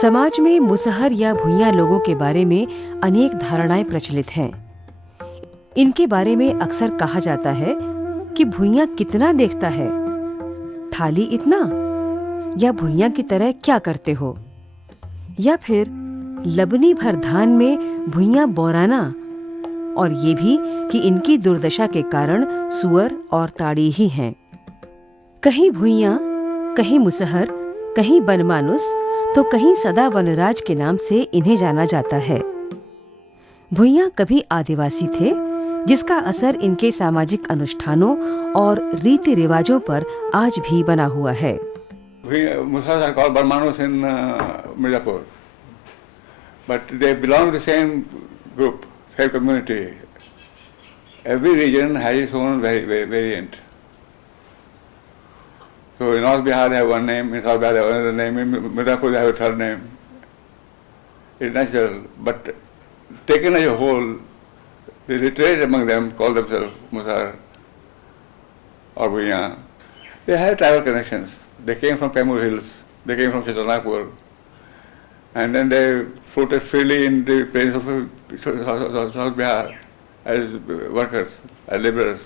समाज में मुसहर या भुइयां लोगों के बारे में अनेक धारणाएं प्रचलित हैं। इनके बारे में अक्सर कहा जाता है कि भुइयां कितना देखता है, थाली इतना, या भुइयां की तरह क्या करते हो, या फिर लबनी भर धान में भुइयां बोराना, और ये भी कि इनकी दुर्दशा के कारण सुअर और ताड़ी ही हैं। कहीं भुइयां, कहीं मुसहर, कहीं बनमानुस, तो कहीं सदा वनराज के नाम से इन्हें जाना जाता है। भुइयां कभी आदिवासी थे, जिसका असर इनके सामाजिक अनुष्ठानों और रीति रिवाजों पर आज भी बना हुआ है। Musas are called Burmanus in Mirzapur, but they belong to the same group, same community. Every region has its own variant. So in North Bihar they have one name, in South Bihar they have another name, in Mirzapur they have a third name. It's natural, but taken as a whole, the literate among them call themselves Musar or Bhuiyan. They have tribal connections. They came from Kaimur Hills, they came from Chitranagpur, and then they floated freely in the plains of South Bihar as workers, as laborers.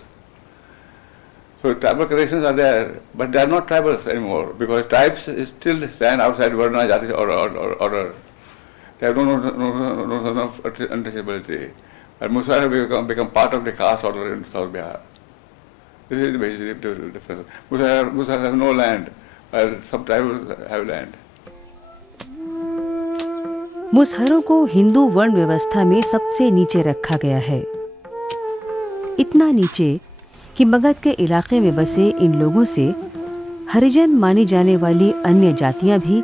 So tribal connections are there, but they are not tribals anymore, because tribes still stand outside Varna Jati order. They have no untouchability. And Musar have become part of the caste order in South Bihar. This is the basic difference. Musar have no land, while some tribals have land. मुसहरों को हिंदू वर्ण व्यवस्था में सबसे नीचे रखा गया है। इतना नीचे कि मगध के इलाके में बसे इन लोगों से हरिजन मानी जाने वाली अन्य जातियां भी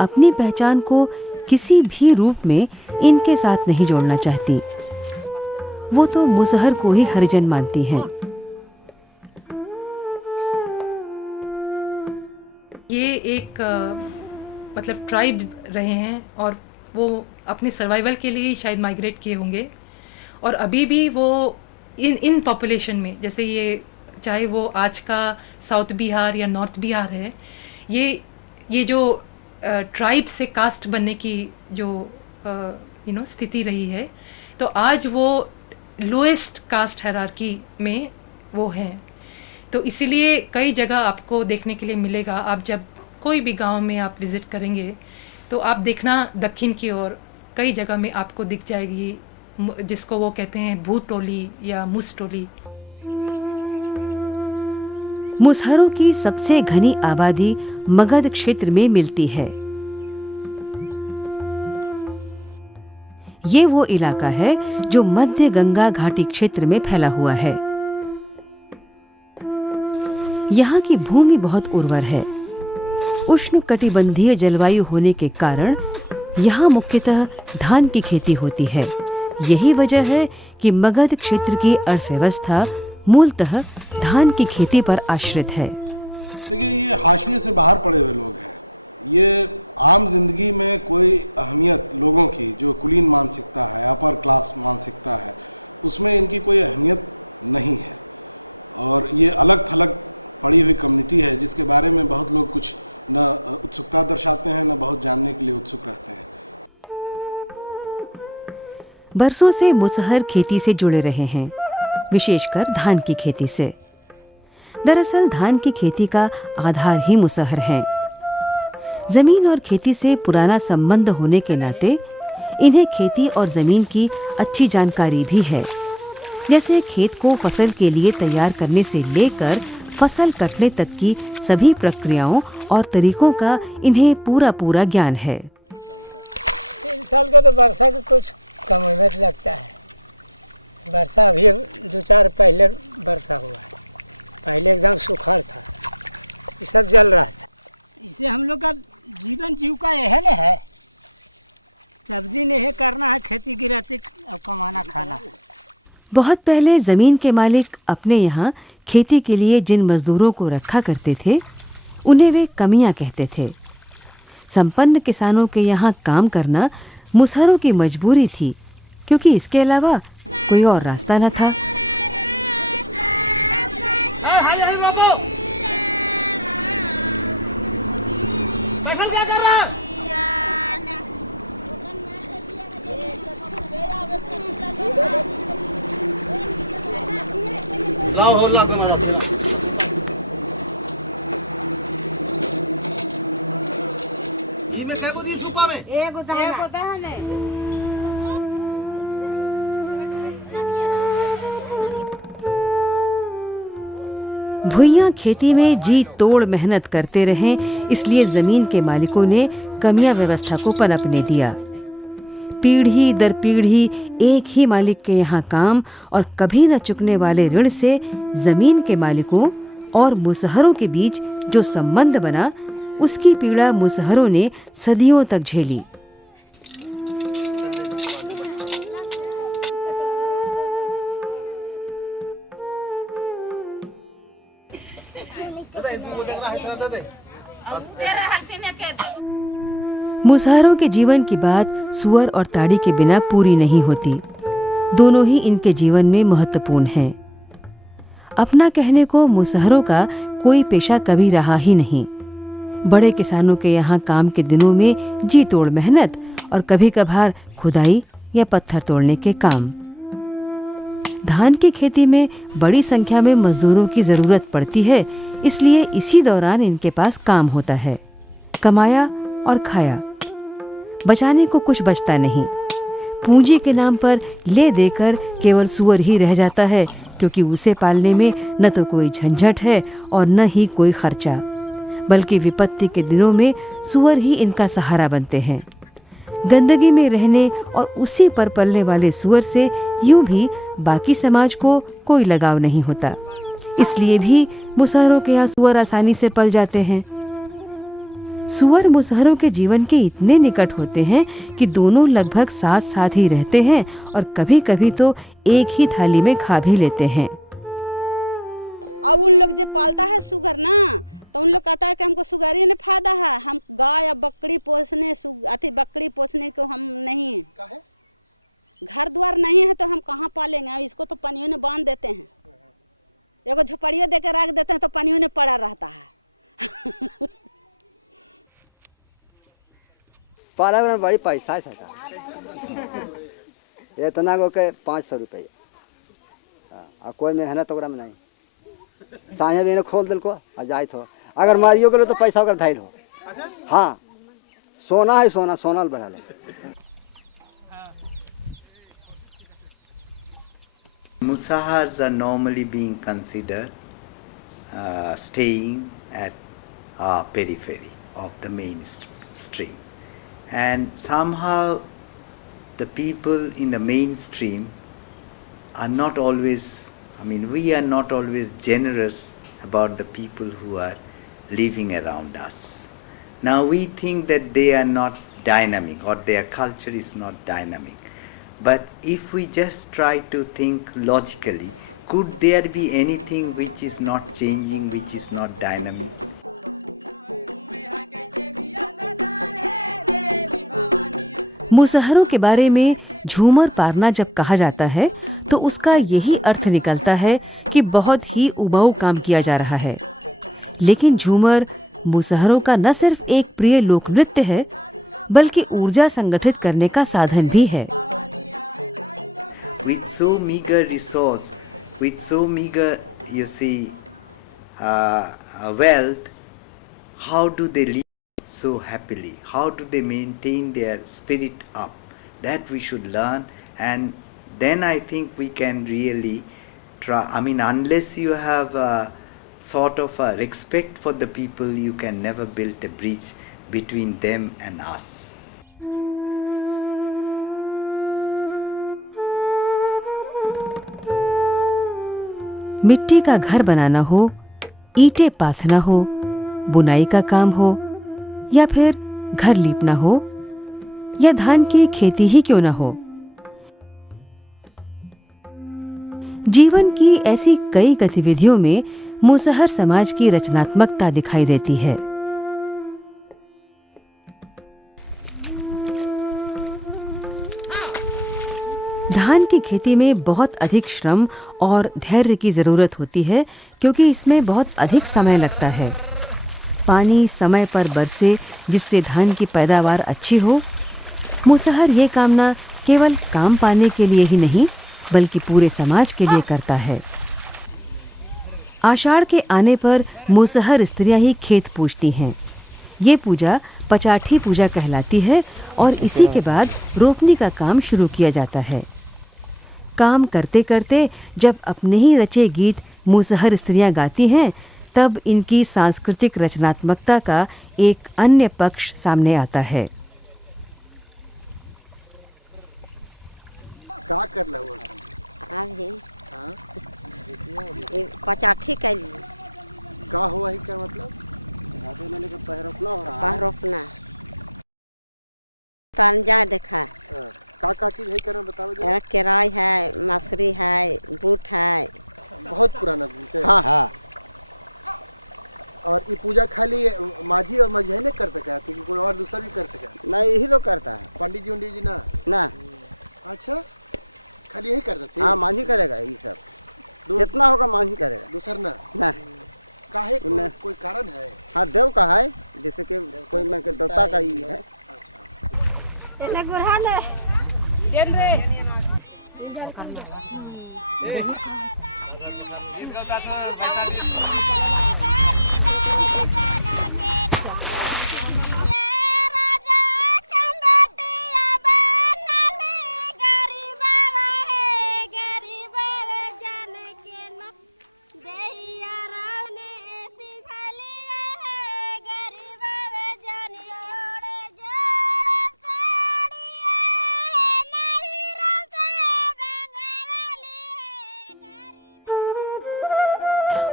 अपनी पहचान को किसी भी रूप में इनके साथ नहीं जोड़ना चाहती। वो तो मुसहर को ही हरिजन मानती हैं। ये एक मतलब ट्राइब रहे हैं और वो अपने सर्वाइवल के लिए शायद माइग्रेट किए होंगे, और अभी भी वो इन पॉपुलेशन में, जैसे ये चाहे वो आज का साउथ बिहार या नॉर्थ बिहार है, ये जो ट्राइब से कास्ट बनने की जो स्थिति रही है, तो आज वो लोएस्ट कास्ट हायरार्की में वो हैं। तो इसीलिए कई जगह आपको देखने के लिए मिलेगा। आप जब कोई भी गांव में आप विज़िट करेंगे तो आप देखना दक्षिण की ओर कई जगह में आपको दिख जाएगी, जिसको वो कहते हैं भूत टोली या मुस टोली। मुसहरों की सबसे घनी आबादी मगध क्षेत्र में मिलती है। ये वो इलाका है जो मध्य गंगा घाटी क्षेत्र में फैला हुआ है। यहाँ की भूमि बहुत उर्वर है। उष्णकटिबंधीय जलवायु होने के कारण यहाँ मुख्यतः धान की खेती होती है। यही वजह है कि मगध क्षेत्र की अर्थव्यवस्था मूलतः धान की खेती पर आश्रित है। बरसों से मुसहर खेती से जुड़े रहे हैं, विशेषकर धान की खेती से। दरअसल धान की खेती का आधार ही मुसहर है। जमीन और खेती से पुराना संबंध होने के नाते इन्हें खेती और जमीन की अच्छी जानकारी भी है। जैसे खेत को फसल के लिए तैयार करने से लेकर फसल कटने तक की सभी प्रक्रियाओं और तरीकों का इन्हें पूरा पूरा ज्ञान है। बहुत पहले जमीन के मालिक अपने यहाँ खेती के लिए जिन मजदूरों को रखा करते थे, उन्हें वे कमियां कहते थे। संपन्न किसानों के यहाँ काम करना मुसहरों की मजबूरी थी, क्योंकि इसके अलावा कोई और रास्ता न था। बैठल क्या कर रहा है? लाओ हो लाओ मारा फिरा। ई में कैगो दी सुपा में? एगो दहने। भुइयां खेती में जी तोड़ मेहनत करते रहें, इसलिए जमीन के मालिकों ने कमियां व्यवस्था को पनपने दिया। पीढ़ी दर पीढ़ी एक ही मालिक के यहाँ काम और कभी न चुकने वाले ऋण से जमीन के मालिकों और मुसहरों के बीच जो संबंध बना, उसकी पीड़ा मुसहरों ने सदियों तक झेली। मुसहरों के जीवन की बात सुअर और ताड़ी के बिना पूरी नहीं होती। दोनों ही इनके जीवन में महत्वपूर्ण हैं। अपना कहने को मुसहरों का कोई पेशा कभी रहा ही नहीं। बड़े किसानों के यहाँ काम के दिनों में जी तोड़ मेहनत और कभी कभार खुदाई या पत्थर तोड़ने के काम। धान की खेती में बड़ी संख्या में मजदूरों की जरूरत पड़ती है, इसलिए इसी दौरान इनके पास काम होता है। कमाया और खाया, बचाने को कुछ बचता नहीं। पूंजी के नाम पर ले देकर केवल सुअर ही रह जाता है, क्योंकि उसे पालने में न तो कोई झंझट है और न ही कोई खर्चा, बल्कि विपत्ति के दिनों में सुअर ही इनका सहारा बनते हैं। गंदगी में रहने और उसी पर पलने वाले सुअर से यूं भी बाकी समाज को कोई लगाव नहीं होता, इसलिए भी मुसहरों के यहाँ सुअर आसानी से पल जाते हैं। सुअर मुसहरों के जीवन के इतने निकट होते हैं कि दोनों लगभग साथ साथ ही रहते हैं और कभी कभी तो एक ही थाली में खा भी लेते हैं। पाला में बड़ी पैसा है सरकार, इतना को के 500 रुपया और कोई मेहनत ओकरा में नहीं। साँझे भी खोल दिल को आ जाए तो अगर मारियो गलो तो पैसा ओकर धाइल हो। हाँ, सोना है, सोना सोना बढ़ा ले। Musahars are normally being considered staying at periphery of the mainstream, and somehow the people in the mainstream are not always, we are not always generous about the people who are living around us. Now we think that they are not dynamic or their culture is not dynamic. But if we just try to think logically, could there be anything which is not changing, which is not dynamic? मुसहरों के बारे में झूमर पारना जब कहा जाता है तो उसका यही अर्थ निकलता है कि बहुत ही उबाऊ काम किया जा रहा है। लेकिन झूमर मुसहरों का न सिर्फ एक प्रिय लोक नृत्य है बल्कि ऊर्जा संगठित करने का साधन भी है। With so meager resource, with so meager, you see, wealth, how do they live so happily? How do they maintain their spirit up? That we should learn, and then I think we can really try. I mean, unless you have a sort of a respect for the people, you can never build a bridge between them and us. मिट्टी का घर बनाना हो, ईंटें पाथना हो, बुनाई का काम हो या फिर घर लीपना हो या धान की खेती ही क्यों न हो, जीवन की ऐसी कई गतिविधियों में मुसहर समाज की रचनात्मकता दिखाई देती है। धान की खेती में बहुत अधिक श्रम और धैर्य की जरूरत होती है क्योंकि इसमें बहुत अधिक समय लगता है। पानी समय पर बरसे जिससे धान की पैदावार अच्छी हो। मुसहर ये कामना केवल काम पाने के लिए ही नहीं बल्कि पूरे समाज के लिए करता है। आषाढ़ के आने पर मुसहर स्त्रियां ही खेत पूजती हैं। ये पूजा पचाठी पूजा कहलाती है और इसी के बाद रोपनी का काम शुरू किया जाता है। काम करते करते जब अपने ही रचे गीत मुसहर स्त्रियां गाती हैं तब इनकी सांस्कृतिक रचनात्मकता का एक अन्य पक्ष सामने आता है।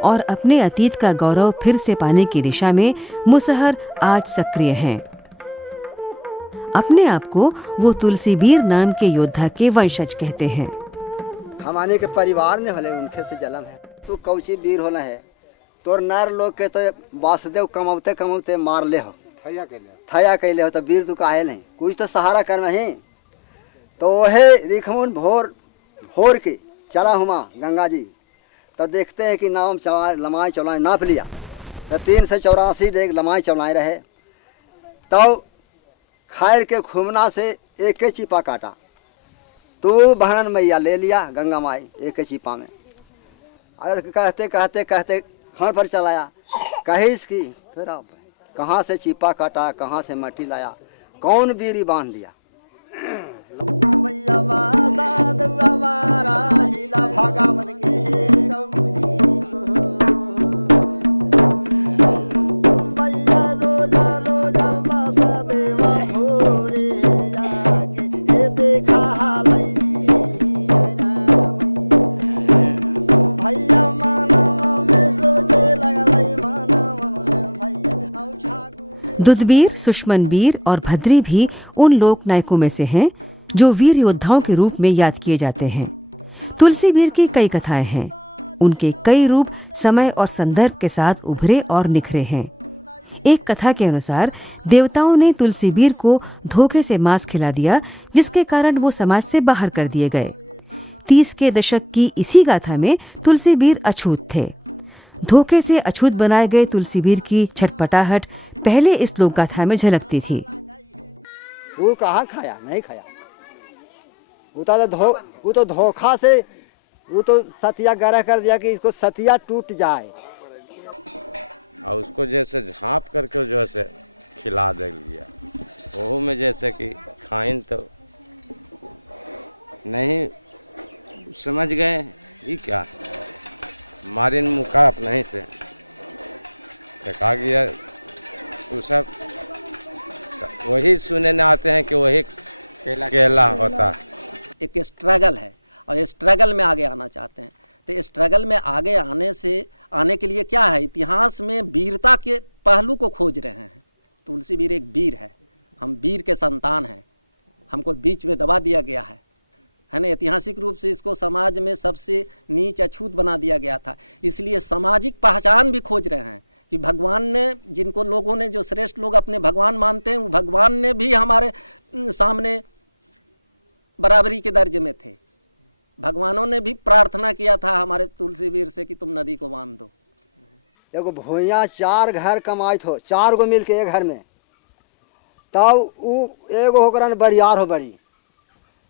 और अपने अतीत का गौरव फिर से पाने की दिशा में मुसहर आज सक्रिय हैं। अपने आप को वो तुलसीबीर नाम के योद्धा के वंशज कहते हैं। हमारे के परिवार ने भले उनके से जन्म है। तू कौची वीर होना है तोर नार लोग के तो वासुदेव कमाते कमाते मार ले हो थया कैले हो तो वीर तू काहे नहीं कुछ तो सहारा करना है। तो वही रिखमुन भोर के चला हुआ गंगा जी तो देखते हैं कि नाम लमाई चौलाए नाप लिया तो 384 डेग लमाई चौलाए रहे। तो खैर के खुमना से एक ही चिपा काटा तो बहन मैया ले लिया गंगा माई एक ही चिपा में। अरे कहते कहते कहते खड़ पर चलाया कहीस की फिर आप कहाँ से चिपा काटा कहाँ से मट्टी लाया कौन बीरी बांध दिया। दुधबीर, सुषमनबीर और भद्री भी उन लोक नायकों में से हैं जो वीर योद्धाओं के रूप में याद किए जाते हैं। तुलसीबीर की कई कथाएं हैं। उनके कई रूप समय और संदर्भ के साथ उभरे और निखरे हैं। एक कथा के अनुसार देवताओं ने तुलसीबीर को धोखे से मांस खिला दिया, जिसके कारण वो समाज से बाहर कर दिए गए। 30 के दशक की इसी गाथा में तुलसीबीर अछूत थे। धोखे से अछूत बनाए गए तुलसीबीर की छटपटाहट पहले इस लोकगाथा में झलकती थी। वो कहाँ खाया, नहीं खाया। वो तो धोखा से वो तो सतिया गरा कर दिया कि इसको सतिया टूट जाए। एगो भूया 4 घर कमाइत हो, 4 गो मिल के एक घर में। तब वो एगो होकर बरियार हो बड़ी।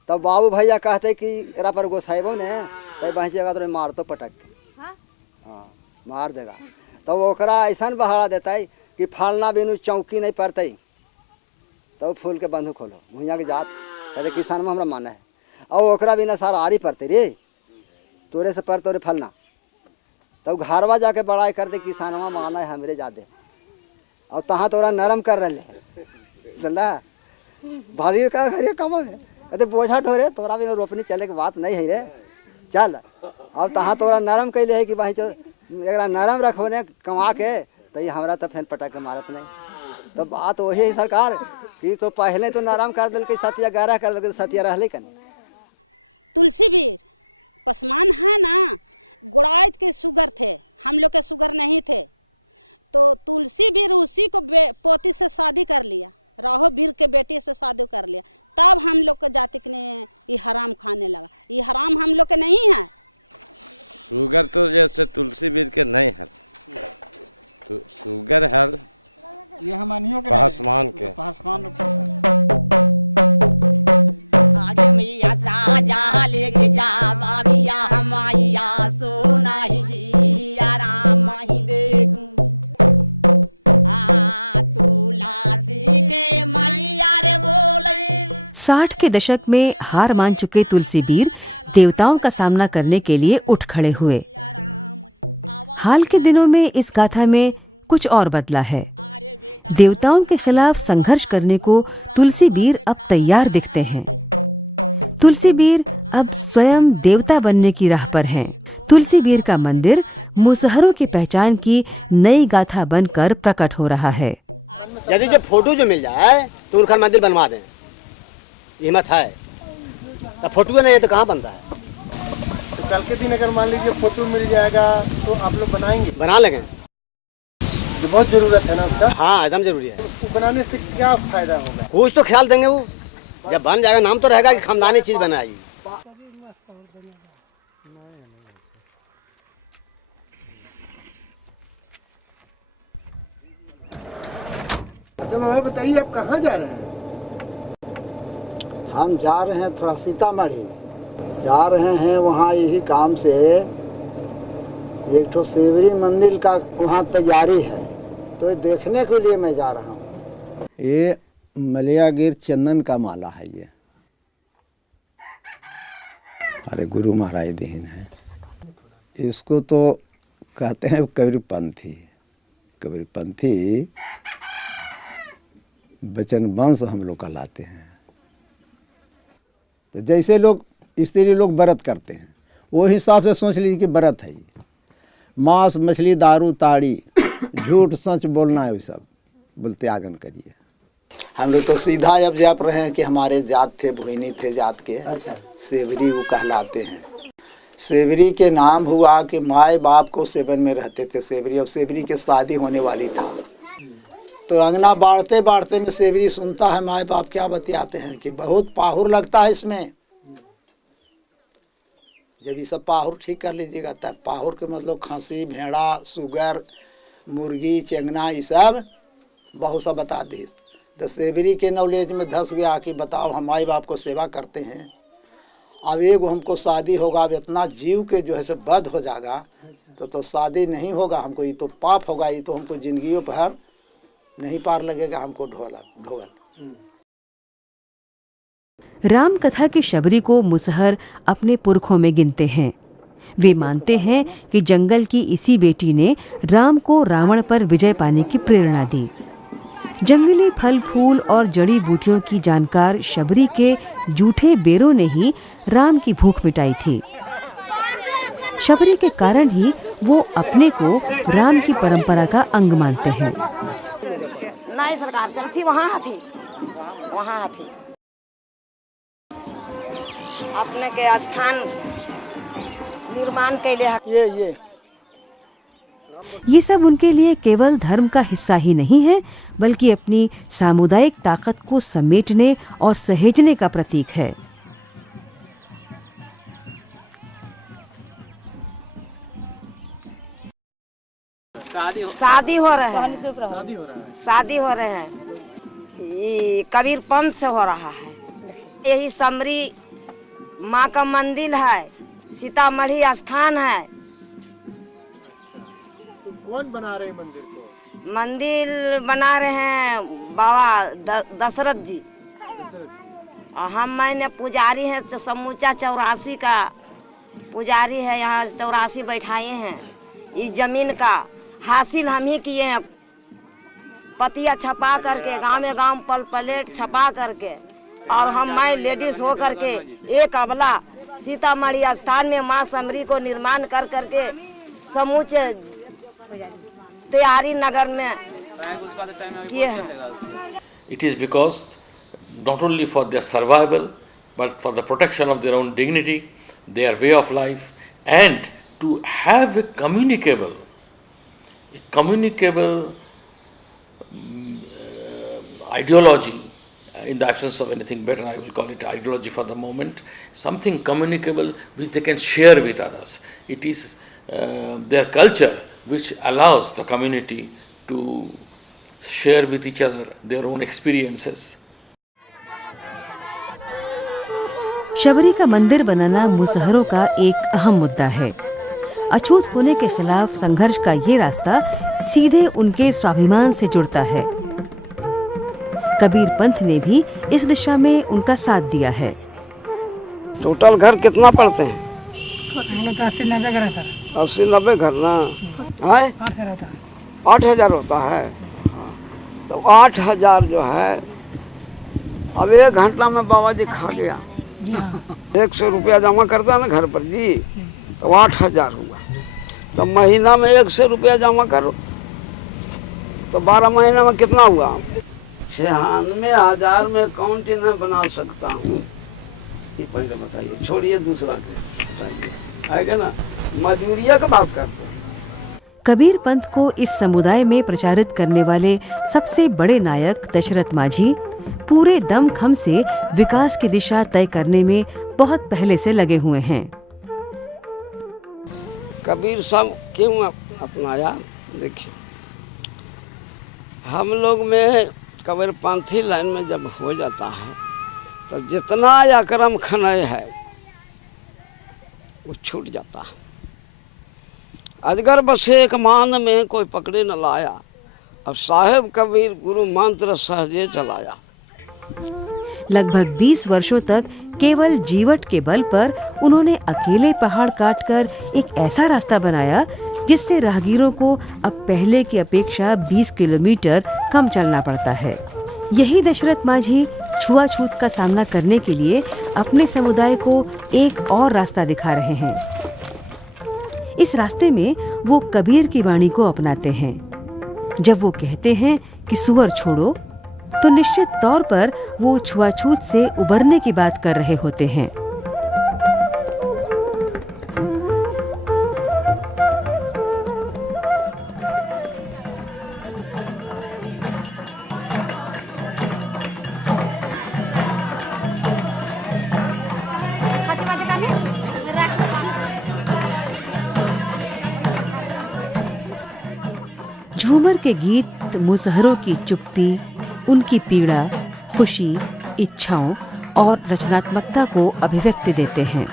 तब बाबू भैया कहते कि एरा पर गोसाइबो ने तब बहचेगा तो मार तो पटक के, हाँ मार देगा। तब ओकरा ऐसा बहाड़ा देता है कि फालना बिनु चौकी नहीं पड़ते। तब फूल के बंधु खोलो भूया के जात कहते किसान में हमरा माना है। और ओकरा बिना सारा आरी पड़ते रे, तोरे से पर तोरे फलना। तब घरवा जाके बड़ाई कर दे किसानवा माना है हमरे जादे। और तहाँ तोरा नरम कर रहे सला भारी का घरे कमा है कहते बोझा ढोरे तोरा भी रोपनी चले के बात नहीं है रे चल। अब तहाँ तोरा नरम कैले है कि भाई जो एक नरम रखोने कमा के तो ये हमरा तो फिर पटक के मारत नहीं। तो बात वही है सरकार कि तो पहले तो नरम कर दिल के सतिया गहरा कर दिल सतिया रहले कन। साठ के दशक में हार मान चुके तुलसीबीर देवताओं का सामना करने के लिए उठ खड़े हुए। हाल के दिनों में इस गाथा में कुछ और बदला है। देवताओं के खिलाफ संघर्ष करने को तुलसीबीर अब तैयार दिखते हैं। तुलसीबीर अब स्वयं देवता बनने की राह पर हैं। तुलसीबीर का मंदिर मुसहरों की पहचान की नई गाथा बनकर प्रकट हो रहा है। यदि जो फोटो जो मिल जाए तो उनका मंदिर बनवा दें, हिम्मत है। तो फोटो नहीं है तो कहाँ बनता है। तो कल के दिन अगर मान लीजिए फोटो मिल जाएगा तो आप लोग बनाएंगे? बना लेंगे, जो बहुत जरूरत है ना उसका। हाँ एकदम जरूरी है। उसको बनाने से क्या फायदा होगा? कुछ तो ख्याल देंगे, वो जब बन जाएगा नाम तो रहेगा कि खानदानी चीज बनाएगी। अच्छा हमें बताइए आप कहाँ जा रहे हैं? हम जा रहे हैं थोड़ा सीतामढ़ी जा रहे हैं। वहाँ यही काम से एक ठो शिवरी मंदिर का वहाँ तैयारी है, तो ये देखने के लिए मैं जा रहा हूँ। ये मलयागिर चंदन का माला है। ये अरे गुरु महाराज देन है। इसको तो कहते हैं कबीरपंथी। कबीरपंथी बचन वंश हम लोग कहलाते हैं। तो जैसे लोग स्त्री लोग व्रत करते हैं वो हिसाब से सोच लीजिए कि व्रत है। मांस मछली दारू ताड़ी झूठ सच बोलना है, वो सब बोले त्यागन करिए। हम लोग तो सीधा अब जाप रहे हैं कि हमारे जात थे, भोईनी थे जात के। अच्छा। सेवरी वो कहलाते हैं। सेवरी के नाम हुआ कि माए बाप को सेवन में रहते थे सेवरी, और सेवरी की शादी होने वाली था। तो अंगना बाढ़ते बाढ़ते में सेवरी सुनता है माए बाप क्या बतियाते हैं कि बहुत पाहुर लगता है इसमें। जब ये सब पाहुर ठीक कर लीजिएगा तब पाहुर के मतलब खांसी, भेड़ा, सुगर, मुर्गी, चेंगना, ये सब बहुत सा बता दी। तो सेवरी के नॉलेज में धस गया कि बताओ हम माई बाप को सेवा करते हैं, अब एक हमको शादी होगा, अब इतना जीव के जो है से बद हो जाएगा तो शादी नहीं होगा, हमको ये तो पाप होगा, ये तो हमको जिंदगियों भर नहीं पार लगेगा हमको ढोल। राम कथा की शबरी को मुसहर अपने पुरखों में गिनते हैं। वे मानते हैं कि जंगल की इसी बेटी ने राम को रावण पर विजय पाने की प्रेरणा दी। जंगली फल फूल और जड़ी बूटियों की जानकार शबरी के जूठे बेरों ने ही राम की भूख मिटाई थी। शबरी के कारण ही वो अपने को राम की परंपरा का अंग मानते हैं। नहीं सरकार चलती वहाँ थी अपने के स्थान निर्माण के लिए ये सब उनके लिए केवल धर्म का हिस्सा ही नहीं है, बल्कि अपनी सामुदायिक ताकत को समेटने और सहेजने का प्रतीक है। शादी हो रहे हैं ये कबीर पंथ से हो रहा है। यही समरी माँ का मंदिर है, सीतामढ़ी स्थान है। तो कौन बना रहे हैं मंदिर को? मंदिर बना रहे हैं बाबा दशरथ जी। और मैंने पुजारी है, समूचा 84 का पुजारी है। यहाँ 84 बैठाए हैं। इस जमीन का हासिल हम ही किए हैं, पतिया छपा करके गांव में गांव प्लेट छपा करके। और मैं लेडीज हो करके एक अबला सीतामढ़ी स्थान में माँ समरी को निर्माण कर करके समूचे तैयारी नगर में किए हैं। It is because not only for their survival but for the protection of their own dignity, their way of life, and to have a communicable ideology. In the absence of anything better, I will call it ideology for the moment, something communicable which they can share with others. It is their culture which allows the community to share with each other their own experiences. Shabari का मंदिर बनाना मुसहरों का एक अहम मुद्दा है। अछूत होने के खिलाफ संघर्ष का ये रास्ता सीधे उनके स्वाभिमान से जुड़ता है। कबीर पंथ ने भी इस दिशा में उनका साथ दिया है। टोटल घर कितना पड़ते हैं? 80-90 घर है सर। 80-90 घर ना है? 8,000 होता है। तो 8,000 जो है अब 1 घंटा में बाबा जी खा गया। 100 रुपया जमा करता है ना घर पर जी, तो 8,000 हुआ। तो महीना में 100 रुपया जमा करो तो 12 महीना में कितना हुआ? 96,000 में अकाउंट न बना सकता हूँ। ये पहले बताइए, छोड़िए दूसरा आएगा ना, मजदूरिया का बात करते हैं। कबीर पंथ को इस समुदाय में प्रचारित करने वाले सबसे बड़े नायक दशरथ माझी पूरे दमखम से विकास की दिशा तय करने में बहुत पहले से लगे हुए हैं। कबीर साहब क्यों अपनाया? देखिए, हम लोग में कबीरपंथी लाइन में जब हो जाता है तो जितना अक्रम खनय है वो छूट जाता है। अजगर बसे एक मान में कोई पकड़े न लाया, अब साहेब कबीर गुरु मंत्र सहजे चलाया। लगभग 20 वर्षों तक केवल जीवट के बल पर उन्होंने अकेले पहाड़ काटकर एक ऐसा रास्ता बनाया जिससे राहगीरों को अब पहले की अपेक्षा 20 किलोमीटर कम चलना पड़ता है। यही दशरथ माझी छुआछूत का सामना करने के लिए अपने समुदाय को एक और रास्ता दिखा रहे हैं। इस रास्ते में वो कबीर की वाणी को अपनाते हैं। जब वो कहते हैं कि सुअर छोड़ो, तो निश्चित तौर पर वो छुआछूत से उबरने की बात कर रहे होते हैं। झूमर के गीत मुसहरों की चुप्पी, उनकी पीड़ा, खुशी, इच्छाओं और रचनात्मकता को अभिव्यक्ति देते हैं।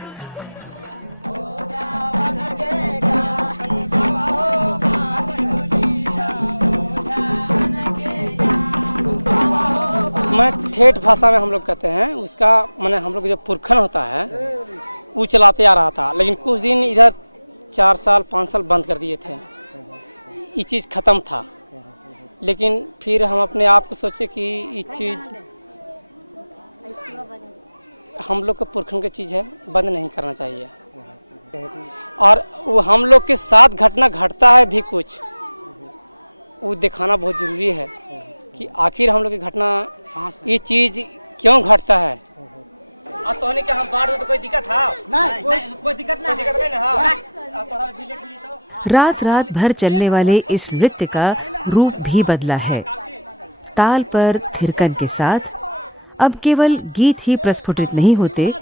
रात रात भर चलने वाले इस नृत्य का रूप भी बदला है। ताल पर थिरकन के साथ अब केवल गीत ही प्रस्फुटित नहीं होते,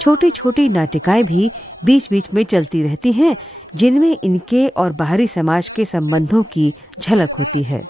छोटी छोटी नाटिकाएं भी बीच बीच में चलती रहती हैं, जिनमें इनके और बाहरी समाज के संबंधों की झलक होती है।